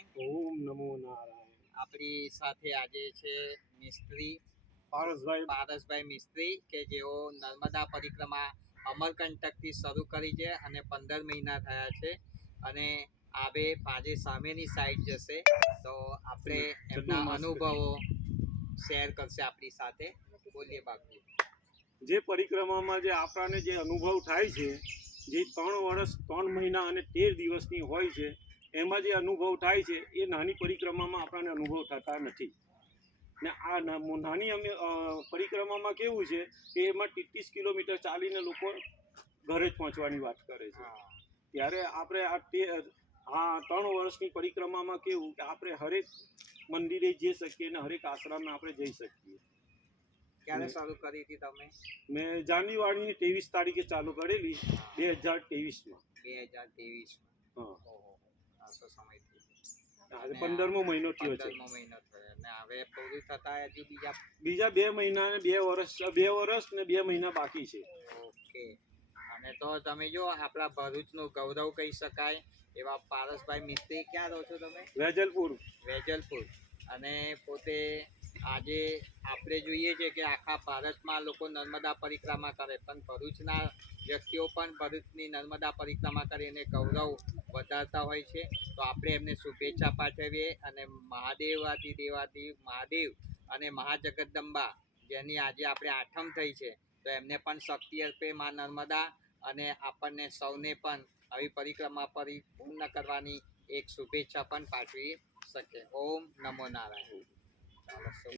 નારાયણ. ઓમ નમો નારાયણ. આપણી સાથે આજે છે મિસ્ત્રી પારસભાઈ પારસભાઈ મિસ્ત્રી કે જેઓ નર્મદા પરિક્રમા અમરકંટકથી શરૂ કરી છે અને પંદર મહિના થયા છે. અને આવે પાંજે સામેની સાઈડ જશે. તો આપણે એમના અનુભવો શેર કરશે આપણી સાથે. બોલીએ બાપુ જે પરિક્રમામાં જે આપણાને જે અનુભવ થાય છે જે ત્રણ વર્ષ ત્રણ મહિના અને તેર દિવસની હોય છે એમાં જે અનુભવ થાય છે એ નાની પરિક્રમામાં આપણને અનુભવ થતા નથી. ને આ નાની અમે પરિક્રમામાં કેવું છે કે એમાં ત્રીસ કિલોમીટર ચાલીને લોકો ઘરે જ પહોંચવાની વાત કરે છે. ત્યારે આપણે આ આ ત્રણ વર્ષની પરિક્રમામાં કેવું કે આપણે હરેક મંદિરે જઈ શકીએ અને હરેક આશ્રમમાં આપણે જઈ શકીએ. ક્યારે ચાલુ કરી હતી તમે? મેં જાન્યુઆરીની ત્રેવીસ તારીખે ચાલુ કરેલી બે હજાર ત્રેવીસમાં. બે હજાર ત્રેવીસમાં. હા. સમય થઈ આજે પંદરમો મહિનો થયો છે. પંદરમો મહિનો થયો અને હવે પૂરું થતા હજુ બીજા બીજા બે મહિના ને બે વર્ષ બે વર્ષ ને બે મહિના બાકી છે. ઓકે. અને તો તમે જો આપણા ભરૂચનું ગૌરવ કહી શકાય એવા પારસભાઈ મિસ્ત્રી ક્યાં રહો છો તમે? વેજલપુર. વેજલપુર. અને પોતે આજે આપણે જોઈએ છે કે આખા ભારતમાં લોકો નર્મદા પરિક્રમા કરે, પણ ભરૂચના વ્યક્તિઓ પણ ભરૂચની નર્મદા પરિક્રમા કરીને ગૌરવ વધારતા હોય છે. તો આપણે એમને શુભેચ્છા પાઠવીએ અને મહાદેવ દેવાદી, મહાદેવ અને મહાજગદંબા, જેની આજે આપણે આઠમ થઈ છે, તો એમને પણ શક્તિ અર્પે માં નર્મદા અને આપણને સૌને પણ આવી પરિક્રમા પરિપૂર્ણ કરવાની એક શુભેચ્છા પણ પાઠવી શકે. ઓમ નમો નારાયણ. ચાલો સૌ